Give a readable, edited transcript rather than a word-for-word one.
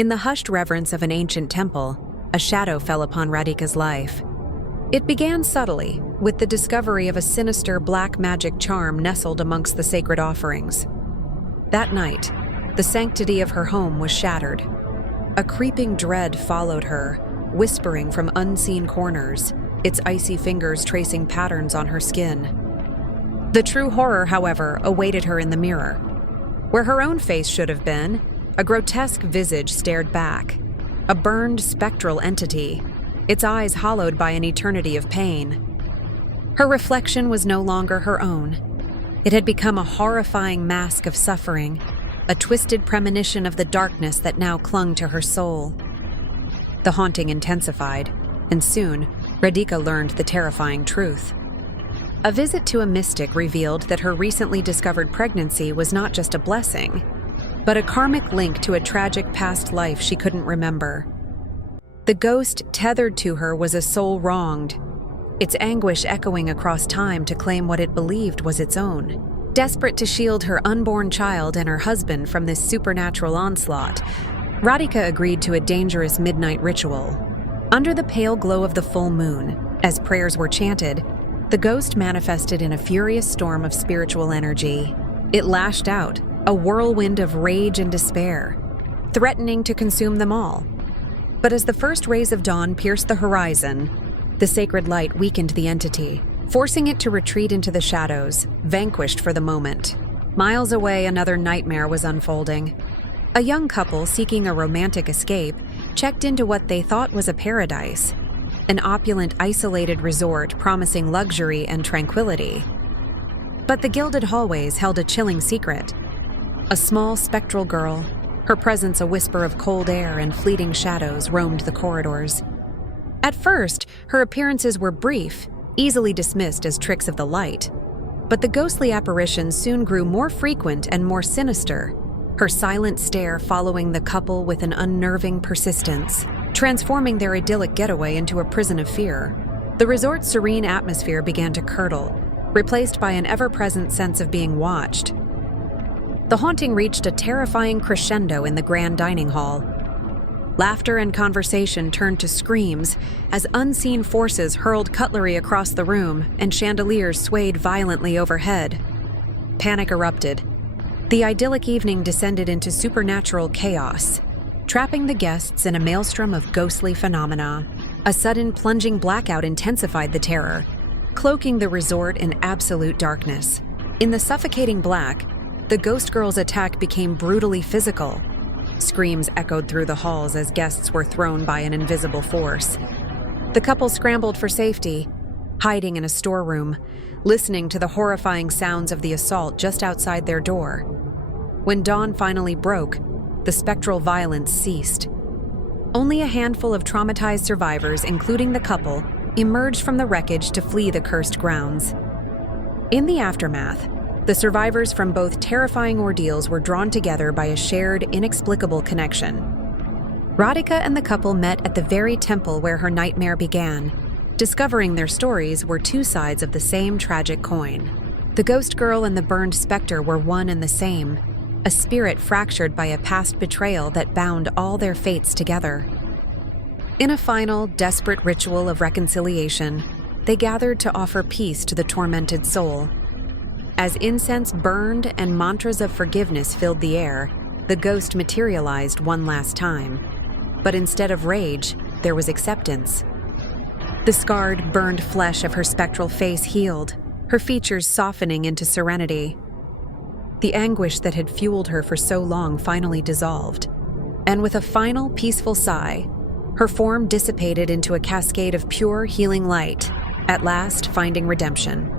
In the hushed reverence of an ancient temple, a shadow fell upon Radhika's life. It began subtly, with the discovery of a sinister black magic charm nestled amongst the sacred offerings. That night, the sanctity of her home was shattered. A creeping dread followed her, whispering from unseen corners, its icy fingers tracing patterns on her skin. The true horror, however, awaited her in the mirror. Where her own face should have been, a grotesque visage stared back, a burned spectral entity, its eyes hollowed by an eternity of pain. Her reflection was no longer her own. It had become a horrifying mask of suffering, a twisted premonition of the darkness that now clung to her soul. The haunting intensified, and soon, Radhika learned the terrifying truth. A visit to a mystic revealed that her recently discovered pregnancy was not just a blessing, but a karmic link to a tragic past life she couldn't remember. The ghost tethered to her was a soul wronged, its anguish echoing across time to claim what it believed was its own. Desperate to shield her unborn child and her husband from this supernatural onslaught, Radhika agreed to a dangerous midnight ritual. Under the pale glow of the full moon, as prayers were chanted, the ghost manifested in a furious storm of spiritual energy. It lashed out, a whirlwind of rage and despair, threatening to consume them all. But as the first rays of dawn pierced the horizon, the sacred light weakened the entity, forcing it to retreat into the shadows, vanquished for the moment. Miles away, another nightmare was unfolding. A young couple seeking a romantic escape checked into what they thought was a paradise, an opulent, isolated resort promising luxury and tranquility. But the gilded hallways held a chilling secret. A small, spectral girl, her presence a whisper of cold air and fleeting shadows, roamed the corridors. At first, her appearances were brief, easily dismissed as tricks of the light. But the ghostly apparitions soon grew more frequent and more sinister, her silent stare following the couple with an unnerving persistence, transforming their idyllic getaway into a prison of fear. The resort's serene atmosphere began to curdle, replaced by an ever-present sense of being watched. The haunting reached a terrifying crescendo in the grand dining hall. Laughter and conversation turned to screams as unseen forces hurled cutlery across the room and chandeliers swayed violently overhead. Panic erupted. The idyllic evening descended into supernatural chaos, trapping the guests in a maelstrom of ghostly phenomena. A sudden plunging blackout intensified the terror, cloaking the resort in absolute darkness. In the suffocating black, the ghost girl's attack became brutally physical. Screams echoed through the halls as guests were thrown by an invisible force. The couple scrambled for safety, hiding in a storeroom, listening to the horrifying sounds of the assault just outside their door. When dawn finally broke, the spectral violence ceased. Only a handful of traumatized survivors, including the couple, emerged from the wreckage to flee the cursed grounds. In the aftermath, the survivors from both terrifying ordeals were drawn together by a shared, inexplicable connection. Radhika and the couple met at the very temple where her nightmare began, discovering their stories were two sides of the same tragic coin. The ghost girl and the burned specter were one and the same, a spirit fractured by a past betrayal that bound all their fates together. In a final, desperate ritual of reconciliation, they gathered to offer peace to the tormented soul. As incense burned and mantras of forgiveness filled the air, the ghost materialized one last time. But instead of rage, there was acceptance. The scarred, burned flesh of her spectral face healed, her features softening into serenity. The anguish that had fueled her for so long finally dissolved, and with a final, peaceful sigh, her form dissipated into a cascade of pure, healing light, at last finding redemption.